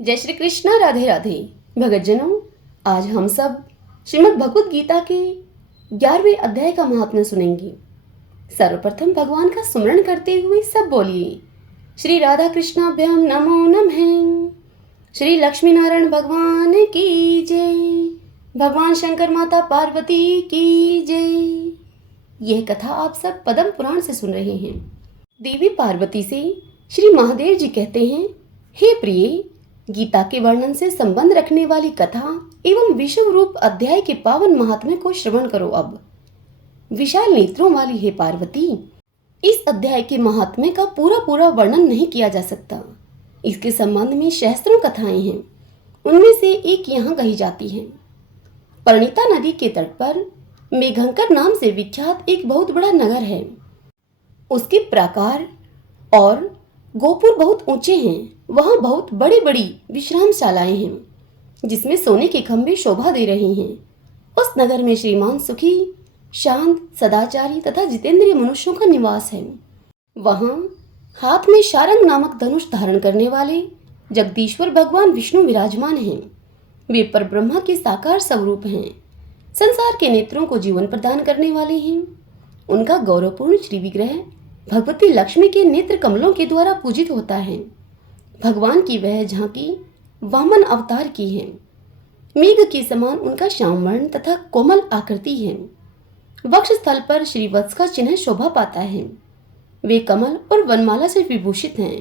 जय श्री कृष्णा। राधे राधे। भगतजनों, आज हम सब श्रीमद् भगवद गीता के 11वें अध्याय का महात्म्य सुनेंगे। सर्वप्रथम भगवान का स्मरण करते हुए सब बोलिए श्री राधा कृष्णाभ्याम नमो नमः। श्री लक्ष्मी नारायण भगवान की जय। भगवान शंकर माता पार्वती की जय। यह कथा आप सब पद्म पुराण से सुन रहे हैं। देवी पार्वती से श्री महादेव जी कहते हैं, हे प्रिय, गीता के वर्णन से संबंध रखने वाली कथा एवं विश्व रूप अध्याय के पावन महात्म्य को श्रवण करो। अब विशाल नेत्रों वाली हे पार्वती, इस अध्याय के महात्म्य का पूरा वर्णन नहीं किया जा सकता। इसके संबंध में सहस्त्रों कथाएं हैं। उनमें से एक यहाँ कही जाती है। परिणीता नदी के तट पर मेघंकर नाम से विख्यात एक बहुत बड़ा नगर है। उसके प्राकार और गोपुर बहुत ऊंचे हैं। वहां बहुत बड़ी बड़ी विश्रामशालाएं हैं जिसमें सोने के खंभे शोभा दे रहे हैं। उस नगर में श्रीमान सुखी, शांत, सदाचारी तथा जितेंद्रिय मनुष्यों का निवास है। वहां हाथ में शारंग नामक धनुष धारण करने वाले जगदीश्वर भगवान विष्णु विराजमान हैं। वे परब्रह्मा के साकार स्वरूप हैं। संसार के नेत्रों को जीवन प्रदान करने वाले हैं। उनका गौरवपूर्ण श्री विग्रह भगवती लक्ष्मी के नेत्र कमलों के द्वारा पूजित होता है। भगवान की वह झांकी वामन अवतार की है। मेघ के समान उनका श्याम वर्ण तथा कोमल आकृति है। वक्ष स्थल पर श्रीवत्स का चिन्ह शोभा पाता है। वे कमल और वनमाला से विभूषित हैं।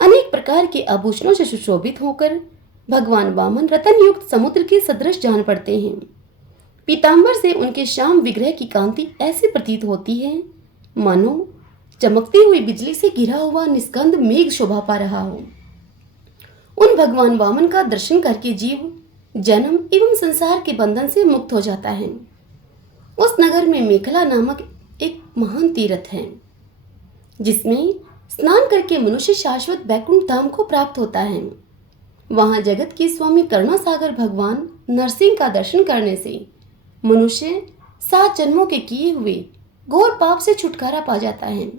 अनेक प्रकार के आभूषणों से सुशोभित होकर भगवान वामन रतन युक्त समुद्र के सदृश जान पड़ते हैं। पीतांबर से उनके श्याम विग्रह की कांति ऐसी प्रतीत होती है मानो चमकती हुई बिजली से घिरा हुआ निस्कंद मेघ शोभा पा रहा हो। उन भगवान वामन का दर्शन करके जीव जन्म एवं संसार के बंधन से मुक्त हो जाता है। उस नगर में मेखला नामक एक महान तीर्थ है जिसमें स्नान करके मनुष्य शाश्वत वैकुंठ धाम को प्राप्त होता है। वहां जगत के स्वामी करुणासागर भगवान नरसिंह का दर्शन करने से मनुष्य 7 जन्मों के किए हुए घोर पाप से छुटकारा पा जाता है।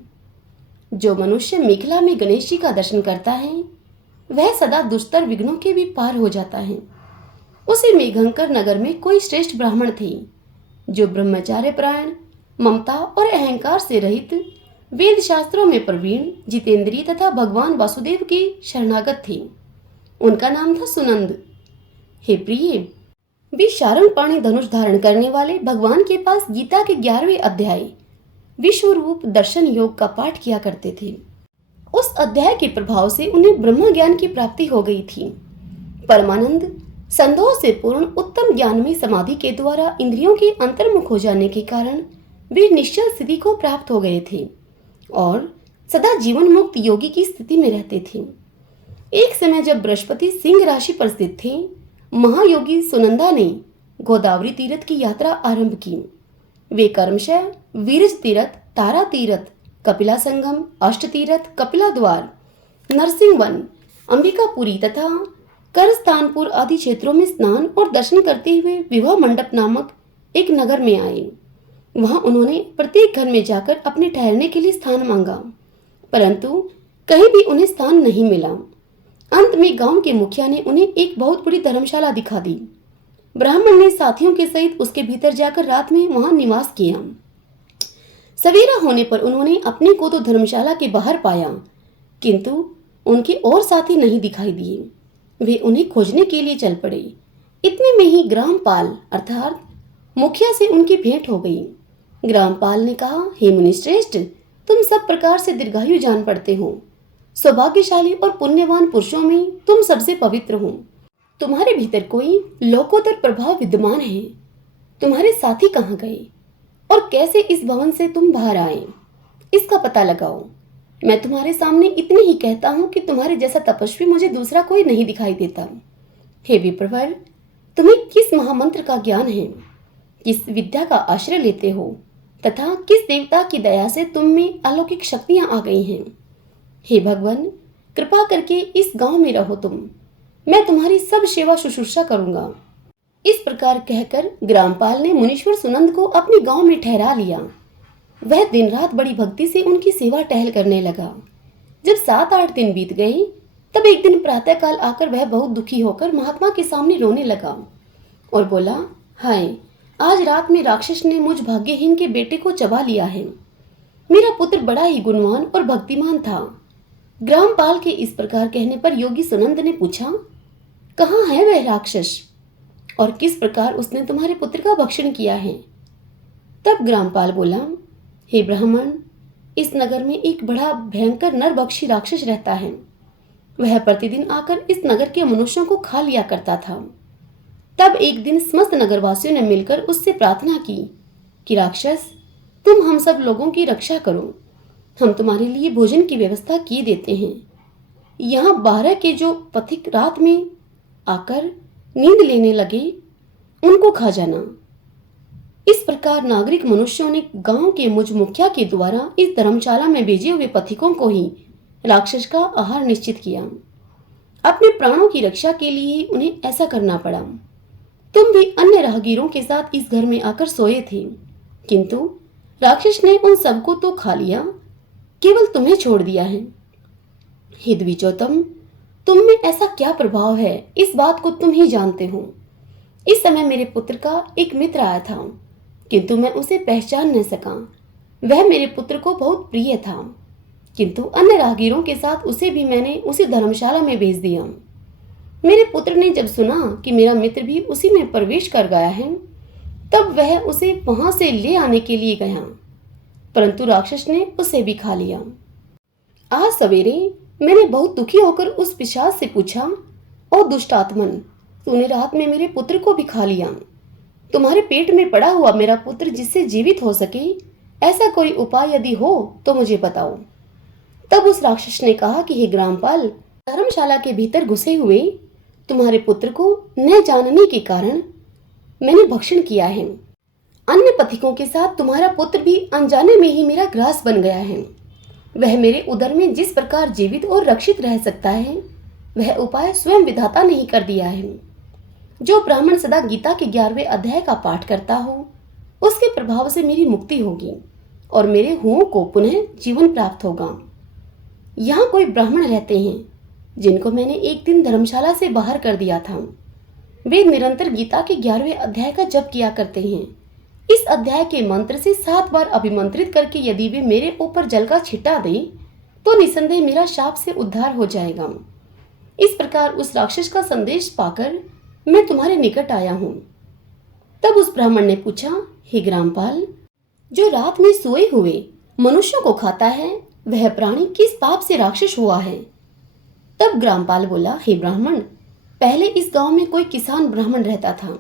जो मनुष्य मेखला में गणेश जी का दर्शन करता है वह सदा दुस्तर विघ्नों के भी पार हो जाता है। उसी मेघंकर नगर में कोई श्रेष्ठ ब्राह्मण थे जो ब्रह्मचार्य परायण, ममता और अहंकार से रहित, वेद शास्त्रों में प्रवीण, जितेंद्रिय तथा भगवान वासुदेव के शरणागत थे। उनका नाम था सुनंद। हे प्रिय, वे शारंग पाणी धनुष धारण करने वाले भगवान के पास गीता के 11वें अध्याय विश्व रूप दर्शन योग का पाठ किया करते थे। उस अध्याय के प्रभाव से उन्हें ब्रह्म ज्ञान की प्राप्ति हो गई थी। परमानंद संदेह से पूर्ण उत्तम ज्ञान में समाधि के द्वारा इंद्रियों के अंतर्मुख हो जाने के कारण वे निश्चल स्थिति को प्राप्त हो गए थे और सदा जीवन मुक्त योगी की स्थिति में रहते थे। एक समय जब बृहस्पति सिंह राशि पर स्थित थे, महायोगी सुनंदा ने गोदावरी तीर्थ की यात्रा आरंभ की। वे क्रमशः वीरज तीर्थ, तारा तीर्थ, कपिला संगम, अष्ट तीर्थ, कपिला द्वार, नरसिंह वन, अंबिकापुरी तथा करस्थानपुर आदि क्षेत्रों में स्नान और दर्शन करते हुए विवाह मंडप नामक एक नगर में आए। वहां उन्होंने प्रत्येक घर में जाकर अपने ठहरने के लिए स्थान मांगा, परंतु कहीं भी उन्हें स्थान नहीं मिला। अंत में गांव के मुखिया ने उन्हें एक बहुत बड़ी धर्मशाला दिखा दी। ब्राह्मण ने साथियों के सहित उसके भीतर जाकर रात में वहां निवास किया। सवेरा होने पर उन्होंने अपने को तो धर्मशाला के बाहर पाया, किंतु उनके और साथी नहीं दिखाई दिए। वे उन्हें खोजने के लिए चल पड़े। इतने में ही ग्रामपाल अर्थात मुखिया से उनकी भेंट हो गई। ग्रामपाल ने कहा, हे मुनिश्रेष्ठ, तुम सब प्रकार से दीर्घायु जान पड़ते हो। सौभाग्यशाली और पुण्यवान पुरुषों में तुम सबसे पवित्र हो। तुम्हारे भीतर कोई लोकोत्तर प्रभाव विद्यमान है। तुम्हारे साथी कहाँ गए और कैसे इस भवन से तुम बाहर आए, इसका पता लगाओ। मैं तुम्हारे सामने इतने ही कहता हूँ कि तुम्हारे जैसा तपस्वी मुझे दूसरा कोई नहीं दिखाई देता। हे विप्रवर, तुम्हें किस महामंत्र का ज्ञान है, किस विद्या का आश्रय लेते हो तथा किस देवता की दया से तुम में अलौकिक शक्तियां आ गई हैं। हे भगवान, कृपा करके इस गांव में रहो तुम। मैं तुम्हारी सब सेवा शुश्रूषा करूंगा। इस प्रकार कहकर ग्रामपाल ने मुनीश्वर सुनंद को अपने गांव में ठहरा लिया। वह दिन रात बड़ी भक्ति से उनकी सेवा टहल करने लगा। जब 7-8 दिन बीत गए तब एक दिन प्रातःकाल आकर वह बहुत दुखी होकर महात्मा के सामने रोने लगा और बोला, हाय, आज रात में राक्षस ने मुझ भाग्यहीन के बेटे को चबा लिया है। मेरा पुत्र बड़ा ही गुणवान और भक्तिमान था। ग्रामपाल के इस प्रकार कहने पर योगी सुनंद ने पूछा, कहाँ है वह राक्षस और किस प्रकार उसने तुम्हारे पुत्र का भक्षण किया है? तब ग्रामपाल बोला, हे ब्राह्मण, इस नगर में एक बड़ा भयंकर नरभक्षी राक्षस रहता है। वह प्रतिदिन आकर इस नगर के मनुष्यों को खा लिया करता था। तब एक दिन समस्त नगरवासियों ने मिलकर उससे प्रार्थना की कि राक्षस, तुम हम सब लोगों की रक्षा करो, हम तुम्हारे लिए भोजन की व्यवस्था किए देते हैं। यहाँ 12 के जो पथिक रात में आकर नींद लेने लगे उनको खा जाना। इस प्रकार नागरिक मनुष्यों ने गांव के मुझ मुखिया के द्वारा इस धर्मशाला में भेजे हुए पथिकों को ही राक्षस का आहार निश्चित किया। अपने प्राणों की रक्षा के लिए उन्हें ऐसा करना पड़ा। तुम भी अन्य राहगीरों के साथ इस घर में आकर सोए थे, किंतु राक्षस ने उन सबको तो खा लिया, केवल तुम्हें छोड़ दिया है। हे द्विजोतम, तुम में ऐसा क्या प्रभाव है, इस बात को तुम ही जानते हो। इस समय मेरे पुत्र का एक मित्र आया था, किंतु मैं उसे पहचान न सका। वह मेरे पुत्र को बहुत प्रिय था, किंतु अन्य राहगीरों के साथ उसे भी मैंने उसी धर्मशाला में भेज दिया। मेरे पुत्र ने जब सुना कि मेरा मित्र भी उसी में प्रवेश कर गया है, तब वह उसे वहां से ले आने के लिए गया, परंतु राक्षस ने उसे भी खा लिया। आज सवेरे मैंने बहुत दुखी होकर उस पिशाच से पूछा, ओ दुष्टात्मन, तूने रात में मेरे पुत्र को भी खा लिया। तुम्हारे पेट में पड़ा हुआ मेरा पुत्र जिससे जीवित हो सके, ऐसा कोई उपाय यदि हो तो मुझे बताओ। तब उस राक्षस ने कहा कि हे ग्रामपाल, धर्मशाला के भीतर घुसे हुए तुम्हारे पुत्र को न जानने के कारण मैंने भक्षण किया है। अन्य पथिकों के साथ तुम्हारा पुत्र भी अनजाने में ही मेरा ग्रास बन गया है। वह मेरे उदर में जिस प्रकार जीवित और रक्षित रह सकता है, वह उपाय स्वयं विधाता ने ही कर दिया है। जो ब्राह्मण सदा गीता के 11वें अध्याय का पाठ करता हो, उसके प्रभाव से मेरी मुक्ति होगी और मेरे हुओं को पुनः जीवन प्राप्त होगा। यहाँ कोई ब्राह्मण रहते हैं जिनको मैंने एक दिन धर्मशाला से बाहर कर दिया था। वे निरंतर गीता के 11वें अध्याय का जप किया करते हैं। इस अध्याय के मंत्र से 7 बार अभिमंत्रित करके यदि वे मेरे ऊपर जल का छिटा दें तो निसंदेह मेरा शाप से उद्धार हो जाएगा। इस प्रकार उस राक्षस का संदेश पाकर मैं तुम्हारे निकट आया हूँ। तब उस ब्राह्मण ने पूछा, हे ग्रामपाल, जो रात में सोए हुए मनुष्यों को खाता है, वह प्राणी किस पाप से राक्षस हुआ है? तब ग्रामपाल बोला, हे ब्राह्मण, पहले इस गांव में कोई किसान ब्राह्मण रहता था।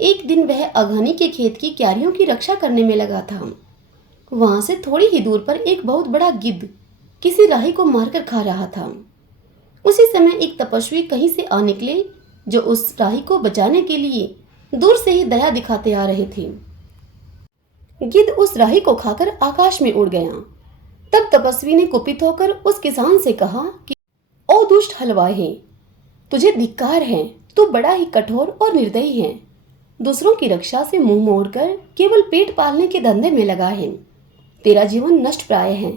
एक दिन वह अघानी के खेत की क्यारियों की रक्षा करने में लगा था। वहां से थोड़ी ही दूर पर एक बहुत बड़ा गिद्ध किसी राही को मारकर खा रहा था। उसी समय एक तपस्वी कहीं से आ निकले, जो उस राही को बचाने के लिए दूर से ही दया दिखाते आ रहे थे। गिद्ध उस राही को खाकर आकाश में उड़ गया। तब तपस्वी ने कुपित होकर उस किसान से कहा कि ओ दुष्ट हलवाई, तुझे धिक्कार है, तू बड़ा ही कठोर और निर्दयी है। दूसरों की रक्षा से मुंह मोड़कर केवल पेट पालने के धंधे में लगा है। तेरा जीवन नष्ट प्राय है।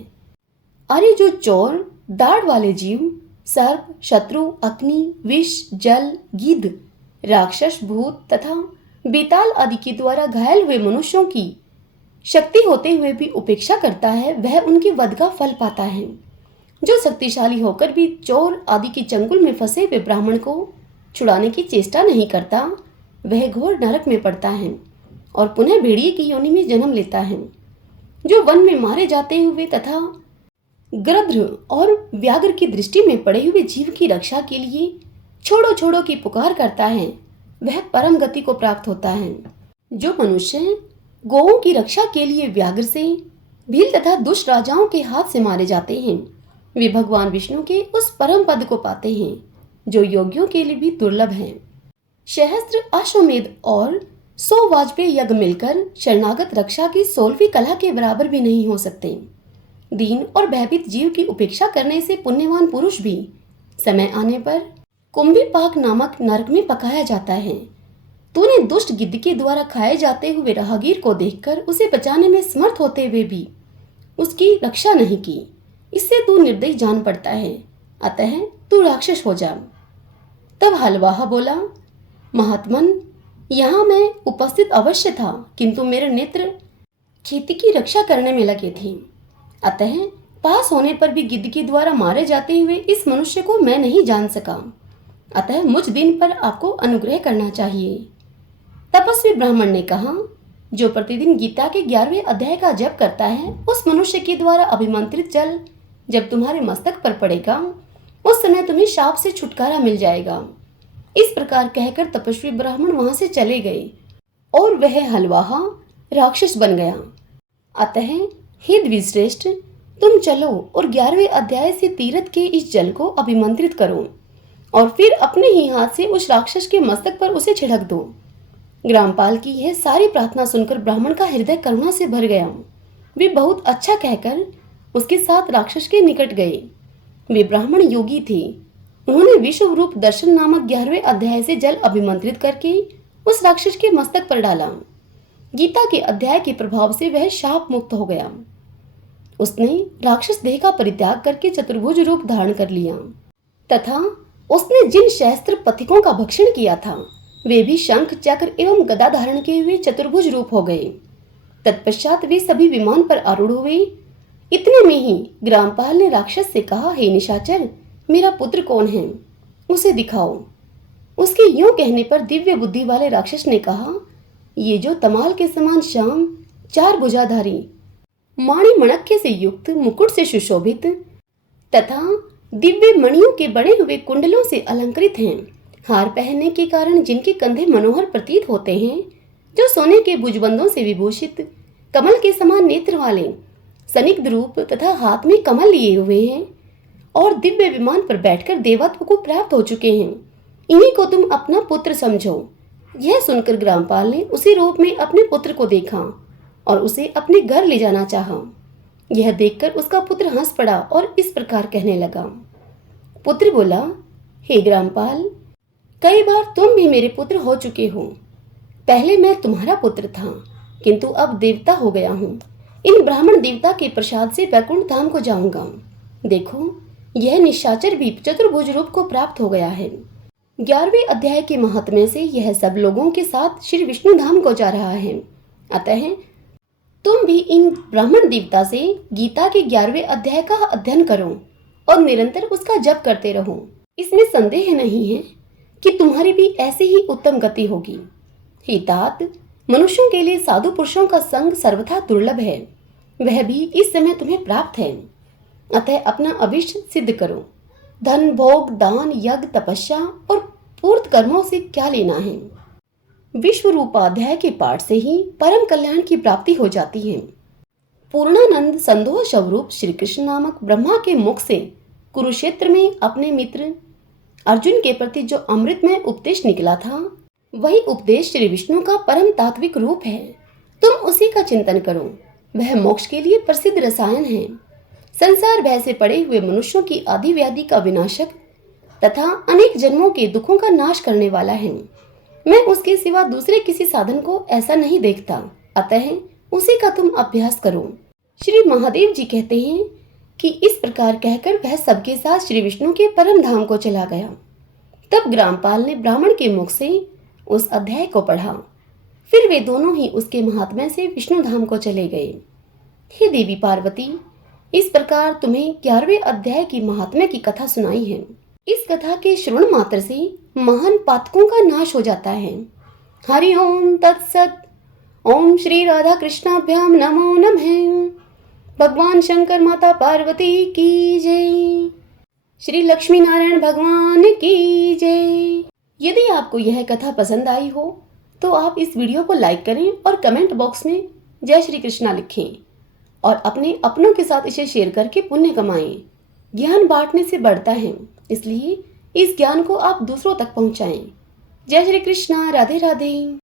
अरे जो चोर, दाढ़ वाले जीव, सर्प, शत्रु, अग्नि, विष, जल, गिद्ध, राक्षस, भूत तथा बेताल आदि के द्वारा घायल हुए मनुष्यों की शक्ति होते हुए भी उपेक्षा करता है, वह उनके वध का फल पाता है। जो शक्तिशाली होकर भी चोर आदि के चंगुल में फंसे हुए ब्राह्मण को छुड़ाने की चेष्टा नहीं करता, वह घोर नरक में पड़ता है और पुनः भेड़िए की योनि में जन्म लेता है। जो वन में मारे जाते हुए तथा गृध्र और व्याघ्र की दृष्टि में पड़े हुए जीव की रक्षा के लिए छोड़ो छोड़ो की पुकार करता है, वह परम गति को प्राप्त होता है। जो मनुष्य गौओं की रक्षा के लिए व्याघ्र से, भील तथा दुष्ट राजाओं के हाथ से मारे जाते हैं, वे भगवान विष्णु के उस परम पद को पाते हैं, जो योगियों के लिए भी दुर्लभ है। सहस्त्र अश्वमेध और 100 वाजपेयी यज्ञ मिलकर शरणागत रक्षा की 16वीं कला के बराबर भी नहीं हो सकते। दीन और भयभीत जीव की उपेक्षा करने से पुण्यवान पुरुष भी समय आने पर कुंभीपाक नामक नरक में पकाया जाता है। तूने दुष्ट गिद्ध के द्वारा खाए जाते हुए राहगीर को देखकर उसे बचाने में समर्थ होते हुए भी उसकी रक्षा नहीं की। इससे तू निर्दयी जान पड़ता है। अतः तू राक्षस हो जा। तब हलवाहा बोला, महात्मन, यहाँ मैं उपस्थित अवश्य था, किंतु मेरे नेत्र खेती की रक्षा करने में लगे थे। अतः पास होने पर भी गिद्ध के द्वारा मारे जाते हुए इस मनुष्य को मैं नहीं जान सका। अतः मुझ दिन पर आपको अनुग्रह करना चाहिए। तपस्वी ब्राह्मण ने कहा, जो प्रतिदिन गीता के 11वें अध्याय का जप करता है, उस मनुष्य के द्वारा अभिमंत्रित जल जब तुम्हारे मस्तक पर पड़ेगा, उस समय तुम्हें शाप से छुटकारा मिल जाएगा। इस प्रकार कहकर तपस्वी ब्राह्मण वहां से चले गए और वह हलवाहा राक्षस बन गया। अतः हे द्विश्रेष्ठ, तुम चलो और 11वें अध्याय से तीर्थ के इस जल को अभिमंत्रित करो और फिर अपने ही हाथ से उस राक्षस के मस्तक पर उसे छिड़क दो। ग्रामपाल की यह सारी प्रार्थना सुनकर ब्राह्मण का हृदय करुणा से भर गया। वे बहुत अच्छा कहकर उसके साथ राक्षस के निकट गए। वे ब्राह्मण योगी थे। उन्होंने विश्व रूप दर्शन नामक 11वें अध्याय से जल अभिमंत्रित करके उस राक्षस के मस्तक पर डाला। गीता के अध्याय के प्रभाव से वह शाप मुक्त हो गया। उसने राक्षस देह का परित्याग करके चतुर्भुज रूप धारण कर लिया तथा उसने जिन सहस्त्र पथिकों का भक्षण किया था, वे भी शंख, चक्र एवं गदा धारण किए हुए चतुर्भुज रूप हो गए। तत्पश्चात वे सभी विमान पर आरूढ़ हुए। इतने में ही ग्रामपाल ने राक्षस से कहा, हे निशाचर, मेरा पुत्र कौन है, उसे दिखाओ। उसके यूं कहने पर दिव्य बुद्धि वाले राक्षस ने कहा, ये जो तमाल के समान श्याम, 4 भुजाधारी, माणि मणक्य से युक्त, मुकुट से सुशोभित तथा दिव्य मणियों के बने हुए कुंडलों से अलंकृत हैं, हार पहनने के कारण जिनके कंधे मनोहर प्रतीत होते हैं, जो सोने के भुजबंदों से विभूषित, कमल के समान नेत्र वाले, सनिग्ध रूप तथा हाथ में कमल लिए हुए हैं और दिव्य विमान पर बैठकर देवत्व को प्राप्त हो चुके हैं, इन्हीं को तुम अपना पुत्र समझो। यह सुनकर ग्रामपाल ने उसी रूप में अपने पुत्र को देखा और उसे अपने घर ले जाना चाहा। यह देखकर उसका पुत्र हंस पड़ा और इस प्रकार कहने लगा। पुत्र बोला, हे ग्रामपाल, कई बार तुम भी मेरे पुत्र हो चुके हो। पहले मैं तुम्हारा पुत्र था, किंतु अब देवता हो गया हूँ। इन ब्राह्मण देवता के प्रसाद से वैकुंठ धाम को जाऊंगा। देखो, यह निशाचर भी चतुर्भुज रूप को प्राप्त हो गया है। 11वें अध्याय के महात्म्य से यह सब लोगों के साथ श्री विष्णु धाम को जा रहा है। अतः तुम भी इन ब्राह्मण देवता से गीता के 11वें अध्याय का अध्ययन करो और निरंतर उसका जप करते रहो। इसमें संदेह नहीं है कि तुम्हारी भी ऐसी ही उत्तम गति होगी। हे तात, मनुष्यों के लिए साधु पुरुषों का संग सर्वथा दुर्लभ है, वह भी इस समय तुम्हें प्राप्त है। अतः अपना अभिष्ट सिद्ध करो। धन, भोग, दान, यज्ञ, तपस्या और पूर्त कर्मों से क्या लेना है। विश्व रूपाध्याय के पाठ से ही परम कल्याण की प्राप्ति हो जाती है। पूर्णानंद संदोह स्वरूप श्री कृष्ण नामक ब्रह्मा के मुख से कुरुक्षेत्र में अपने मित्र अर्जुन के प्रति जो अमृतमय उपदेश निकला था, वही उपदेश श्री विष्णु का परम तात्विक रूप है। तुम उसी का चिंतन करो। वह मोक्ष के लिए प्रसिद्ध रसायन है। संसार भय से पड़े हुए मनुष्यों की आदि व्याधि का विनाशक तथा अनेक जन्मों के दुखों का नाश करने वाला है। मैं उसके सिवा दूसरे किसी साधन को ऐसा नहीं देखता। अतः उसी का तुम अभ्यास करो। श्री महादेव जी कहते हैं कि इस प्रकार कहकर वह सबके साथ श्री विष्णु के परम धाम को चला गया। तब ग्रामपाल ने ब्राह्मण के मुख से उस अध्याय को पढ़ा। फिर वे दोनों ही उसके महात्म्य से विष्णु धाम को चले गए। हे देवी पार्वती, इस प्रकार तुम्हें 11वें अध्याय की महात्म्य की कथा सुनाई है। इस कथा के श्रवण मात्र से महान पातकों का नाश हो जाता है। हरि ओम तत्सत। ओम श्री राधा कृष्णाभ्याम नमो नमः। भगवान शंकर माता पार्वती की जय। श्री लक्ष्मी नारायण भगवान की जय। यदि आपको यह कथा पसंद आई हो तो आप इस वीडियो को लाइक करें और कमेंट बॉक्स में जय श्री कृष्णा लिखें और अपने अपनों के साथ इसे शेयर करके पुण्य कमाएं। ज्ञान बांटने से बढ़ता है, इसलिए इस ज्ञान को आप दूसरों तक पहुंचाएं। जय श्री कृष्णा। राधे राधे।